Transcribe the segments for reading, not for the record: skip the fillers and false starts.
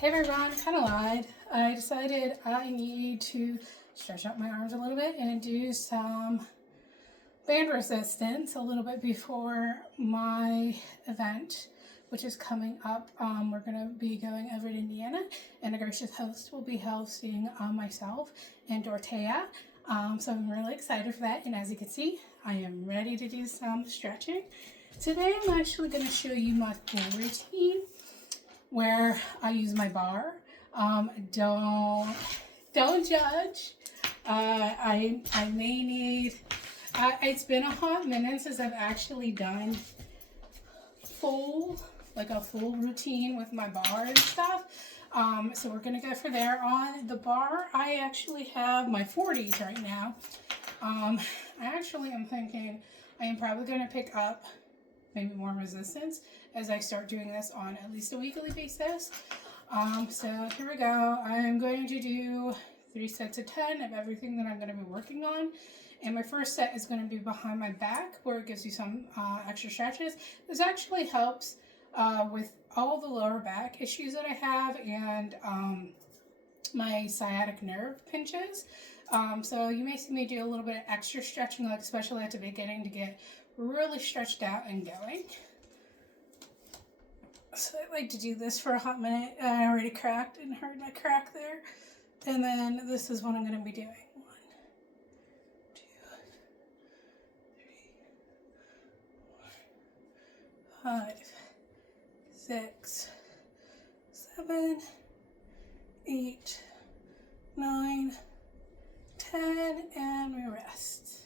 Hey everyone, kind of lied. I decided I need to stretch out my arms a little bit and do some band resistance a little bit before my event, which is coming up. We're going to be going over to Indiana, and a gracious host will be hosting myself and Dorothea. So I'm really excited for that, and as you can see, I am ready to do some stretching. Today I'm actually going to show you my full routine where I use my bar. Don't judge. I may need. It's been a hot minute since I've actually done a full routine with my bar and stuff. So we're gonna go for there. On the bar, I actually have my 40s right now. I actually am thinking I am probably gonna pick up maybe more resistance as I start doing this on at least a weekly basis. So here we go. I'm going to do 3 sets of 10 of everything that I'm going to be working on. And my first set is going to be behind my back, where it gives you some extra stretches. This actually helps with all the lower back issues that I have and my sciatic nerve pinches. So you may see me do a little bit of extra stretching, like especially at the beginning, to get really stretched out and going. So I like to do this for a hot minute. I already cracked and heard my crack there. And then this is what I'm going to be doing. 1, 2, 3, 4, 5, 6, 7, 8, 9, 10, and we rest.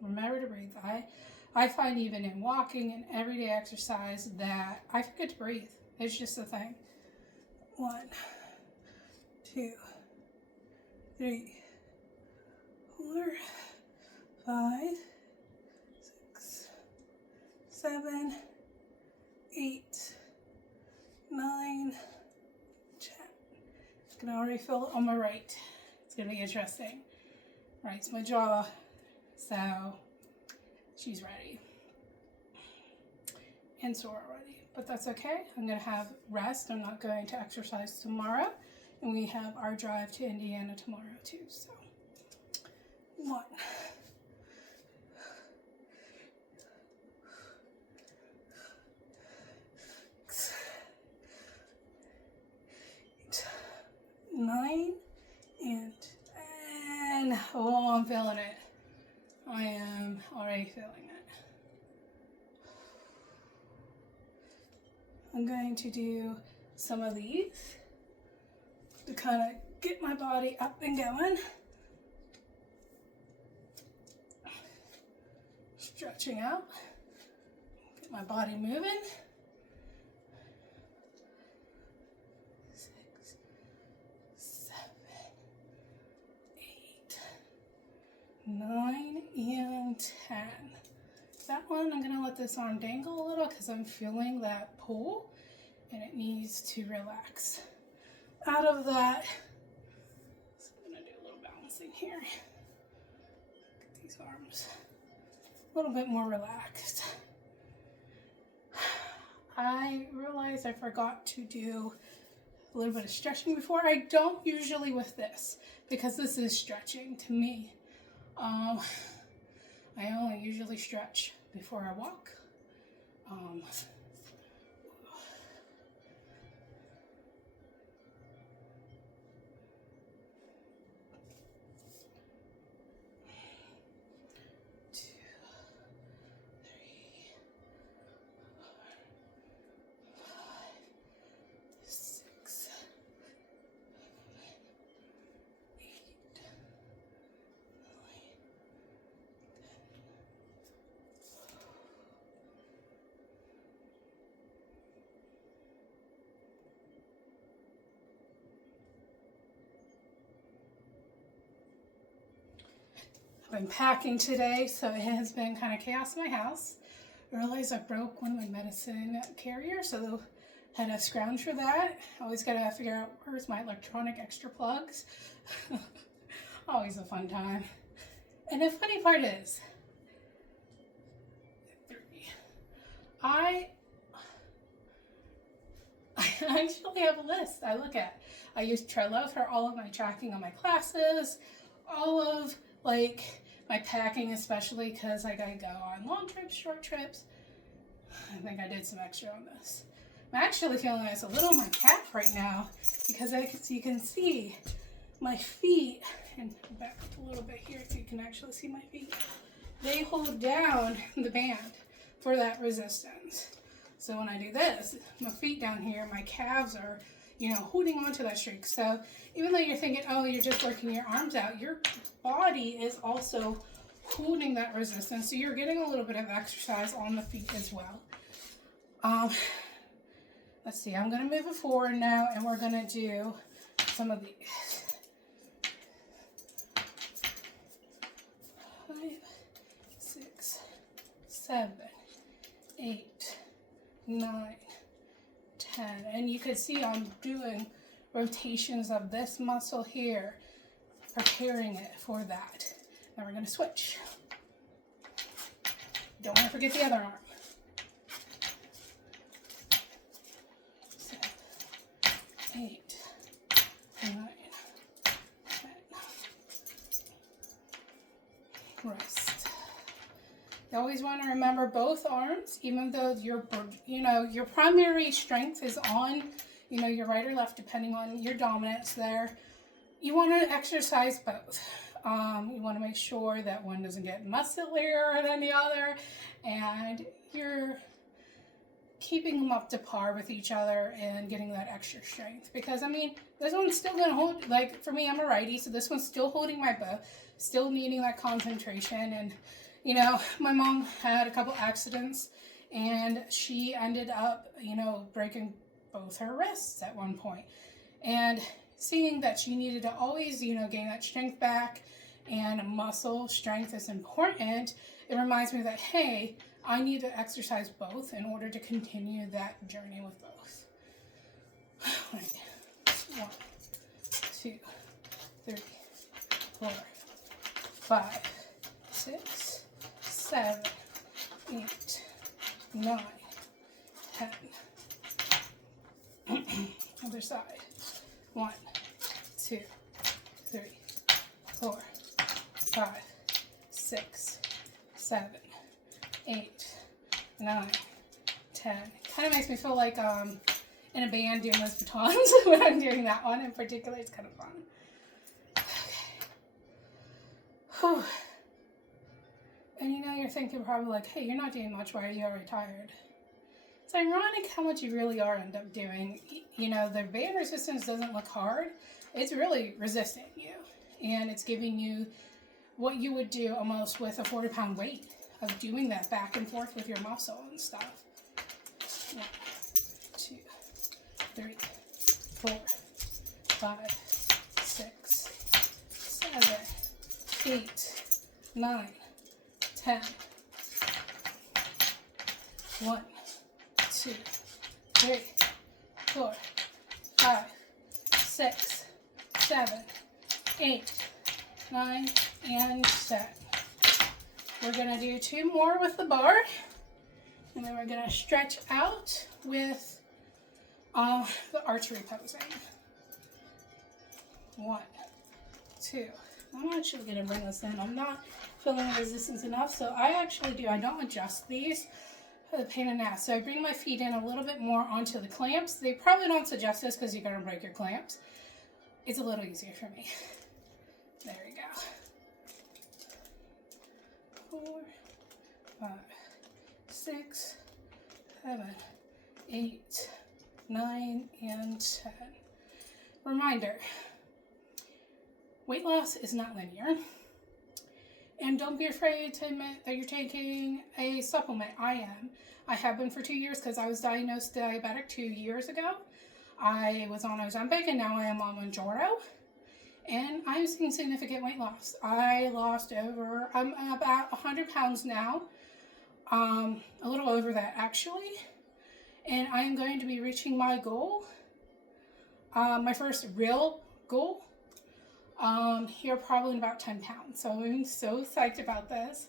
Remember to breathe. I find even in walking and everyday exercise that I forget to breathe. It's just a thing. 1, 2, 3, 4, 5, 6, 7, 8, 9, 10. I can already feel it on my right. It's going to be interesting. All right, it's my jaw. So she's ready and sore already, but that's okay. I'm going to have rest. I'm not going to exercise tomorrow, and we have our drive to Indiana tomorrow too. So 1, 6, 8, 9, and 10. Oh, I'm feeling it. I am already feeling it. I'm going to do some of these to kind of get my body up and going. Stretching out. Get my body moving. 6, 7, 8, 9, and 10. That one, I'm gonna let this arm dangle a little because I'm feeling that pull and it needs to relax. Out of that, so I'm gonna do a little balancing here. Get these arms a little bit more relaxed. I realized I forgot to do a little bit of stretching before. I don't usually with this because this is stretching to me. I only usually stretch before I walk. I've been packing today, so it has been kind of chaos in my house. I realized I broke one of my medicine carriers, so had to scrounge for that. Always got to figure out where's my electronic extra plugs. Always a fun time. And the funny part is, I actually have a list I look at. I use Trello for all of my tracking on my classes, all of like my packing, especially because I gotta go on long trips, short trips. I think I did some extra on this. I'm actually feeling like it's a little on my calf right now because you can see my feet, and back up a little bit here so you can actually see my feet. They hold down the band for that resistance. So when I do this, my feet down here, my calves are, holding on to that streak. So even though you're thinking, oh, you're just working your arms out, your body is also holding that resistance. So you're getting a little bit of exercise on the feet as well. Let's see, I'm going to move it forward now, and we're going to do some of these. 5, 6, 7, 8, 9, 10. And you can see I'm doing rotations of this muscle here, preparing it for that. Now we're going to switch. Don't want to forget the other arm. 7, 8, 9, 10. Rest. You always want to remember both arms, even though your primary strength is on, your right or left, depending on your dominance there. You want to exercise both. You want to make sure that one doesn't get musculier than the other, and you're keeping them up to par with each other and getting that extra strength. Because, this one's still going to hold, like, for me, I'm a righty, so this one's still holding my bow, still needing that concentration. And, my mom had a couple accidents, and she ended up, breaking both her wrists at one point. And seeing that she needed to always, gain that strength back, and muscle strength is important, it reminds me that, hey, I need to exercise both in order to continue that journey with both. All right. 1, 2, 3, 4, 5, 6, 7, 8, 9, 10. Other side. 1, 2, 3, 4, 5, 6, 7, 8, 9, 10. Kind of makes me feel like in a band doing those batons when I'm doing that one in particular. It's kind of fun. Okay. Whew. And you're thinking probably like, hey, you're not doing much. Why are you already tired? It's ironic how much you really are end up doing. The band resistance doesn't look hard. It's really resisting you. And it's giving you what you would do almost with a 40-pound weight of doing that back and forth with your muscle and stuff. 1, 2, 3, 4, 5, 6, 7, 8, 9, 10. 1, 2, 3, 4, 5, 6, 7, 8, 9, and 10. We're going to do 2 more with the bar, and then we're going to stretch out with the archery posing. 1, 2. I'm actually going to bring this in. I'm not feeling resistance enough, so I don't adjust these for the pain in the ass. So I bring my feet in a little bit more onto the clamps. They probably don't suggest this because you're going to break your clamps. It's a little easier for me. There we go. 4, 5, 6, 7, 8, 9, and 10. Reminder, weight loss is not linear. And don't be afraid to admit that you're taking a supplement. I am. I have been for 2 years because I was diagnosed diabetic 2 years ago. I was on Ozempic and now I am on Mounjaro. And I'm seeing significant weight loss. I'm about 100 pounds now. A little over that actually. And I am going to be reaching my goal. My first real goal. Here probably in about 10 pounds. So I'm so psyched about this.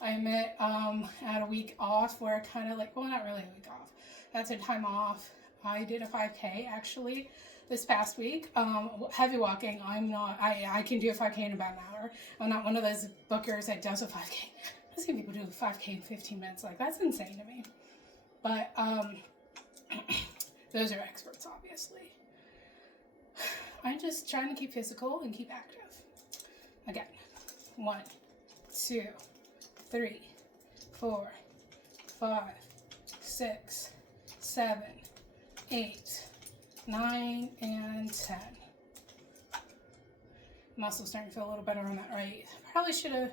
I'm at a week off where I kind of not really a week off. That's a time off I did a 5K actually this past week. Heavy walking, I can do a 5K in about an hour. I'm not one of those bookers that does a 5K. I've seen people do a 5K in 15 minutes. Like, that's insane to me. But those are experts, obviously. I'm just trying to keep physical and keep active. Again, 1, 2, 3, 4, 5, 6, 7, 8, 9, and 10. Muscles starting to feel a little better on that right. Probably should have.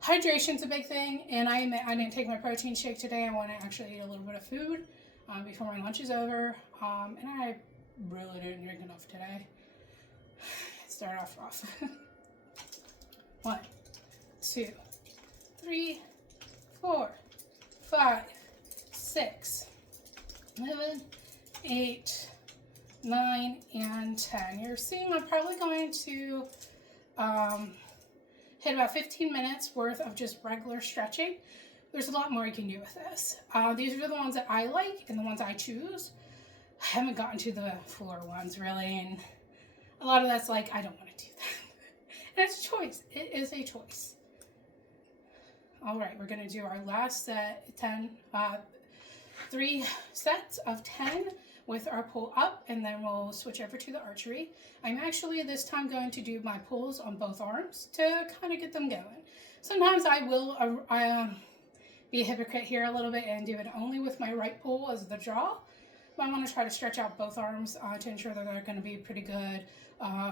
Hydration's a big thing, and I didn't take my protein shake today. I want to actually eat a little bit of food before my lunch is over. And I really didn't drink enough today. It started off rough. 1, 2, 3, 4, 5, 6, 7, 8, 9, and 10. You're seeing I'm probably going to hit about 15 minutes worth of just regular stretching. There's a lot more you can do with this. These are the ones that I like and the ones I choose. I haven't gotten to the floor ones really, and a lot of that's like, I don't want to do that. And it's a choice. It is a choice. All right, we're going to do our last set, 3 sets of 10 with our pull up, and then we'll switch over to the archery. I'm actually this time going to do my pulls on both arms to kind of get them going. Sometimes I will be a hypocrite here a little bit and do it only with my right pull as the draw. But I want to try to stretch out both arms to ensure that they're going to be pretty good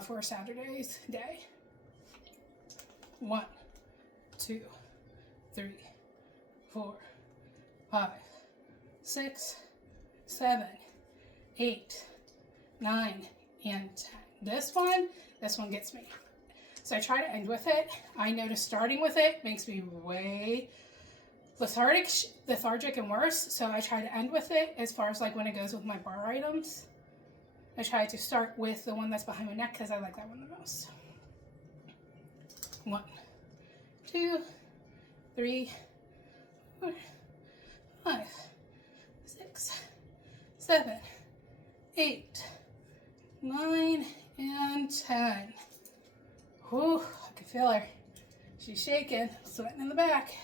for Saturday's day. 1, 2, 3, 4, 5, 6, 7, 8, 9, and 10. This one gets me. So I try to end with it. I notice starting with it makes me way lethargic and worse. So I try to end with it as far as like when it goes with my bar items. I try to start with the one that's behind my neck because I like that one the most. 1, 2, 3, 4, 5, 6, 7, 8, 9, and 10. Whew, I can feel her. She's shaking, sweating in the back.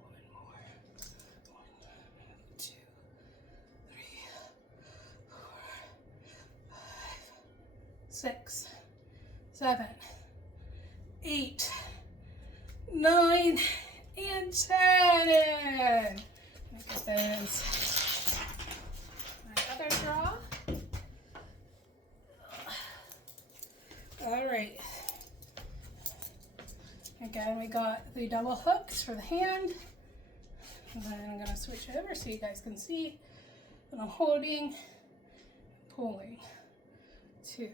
One more. 1, 2, 3, 4, 5, 6, 7, 8, 9, and 10. Look at this. My other draw. All right. Again, we got the double hooks for the hand. And then I'm going to switch it over so you guys can see that I'm holding, pulling. 2,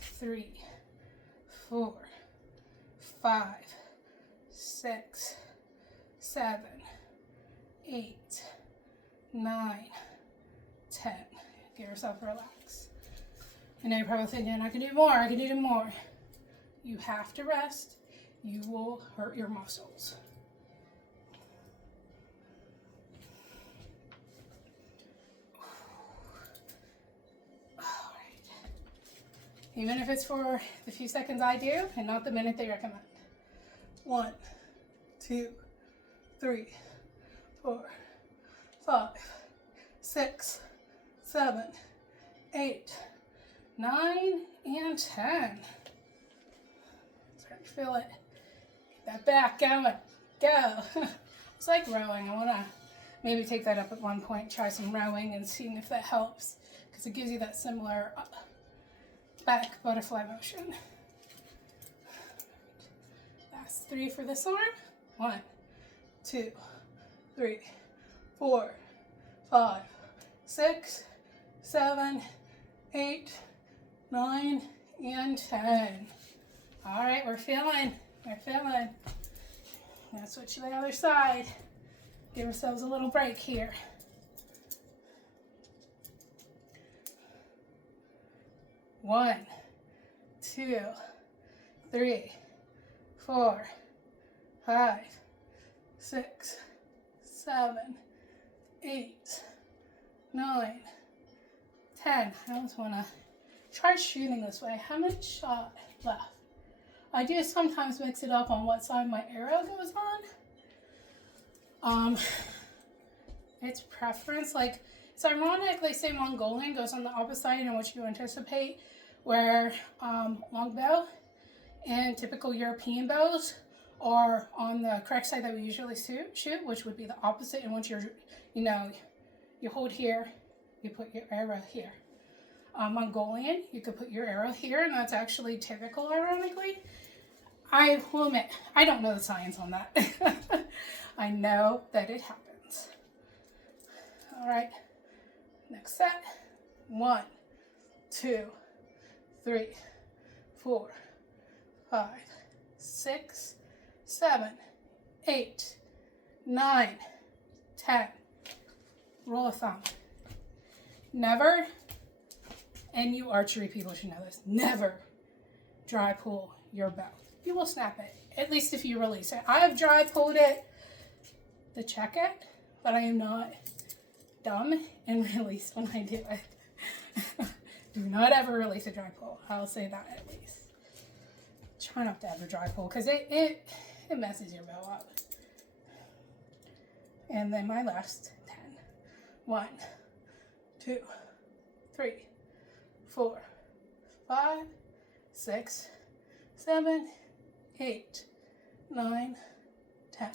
3, 4, 5, 6, 7, 8, 9, 10. Give yourself a relax. I know you're probably thinking, I can do more, I can do more. You have to rest. You will hurt your muscles. All right. Even if it's for the few seconds I do and not the minute they recommend. 1, 2, 3, 4, 5, 6, 7, 8, 9, and 10. Starting to feel it. Get that back going. Go. It's like rowing. I want to maybe take that up at one point, try some rowing and seeing if that helps, because it gives you that similar back butterfly motion. Last 3 for this arm. 1, 2, 3, 4, 5, 6, 7, 8, 9, and 10. All right, we're feeling. Now switch to the other side. Give ourselves a little break here. 1, 2, 3, 4, 5, 6, 7, 8, 9, 10. I almost want to try shooting this way. How much shot left? I do sometimes mix it up on what side my arrow goes on. It's preference. Like, it's ironic, they say Mongolian goes on the opposite side in which you anticipate, where longbow and typical European bows are on the correct side that we usually shoot, which would be the opposite. And once you're, you hold here, you put your arrow here. Mongolian, you could put your arrow here, and that's actually typical, ironically. I will admit, I don't know the science on that. I know that it happens. All right, next set. 1, 2, 3, 4, 5, 6, 7, 8, 9, 10. Rule of thumb. Never, and you archery people should know this, never dry pull your bow. You will snap it, at least if you release it. I have dry pulled it to check it, but I am not dumb and release when I do it. Do not ever release a dry pull. I'll say that at least. Try not to ever dry pull because it messes your bow up. And then my last 10. 1, 2, 3, 4, 5, 6, 7, 8, 9, 10.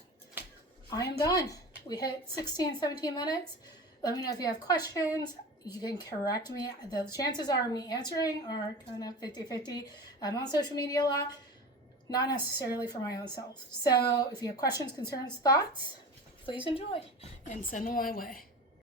I am done. We hit 16, 17 minutes. Let me know if you have questions. You can correct me. The chances are me answering are kind of 50-50. I'm on social media a lot, not necessarily for my own self. So if you have questions, concerns, thoughts, please enjoy and send them my way.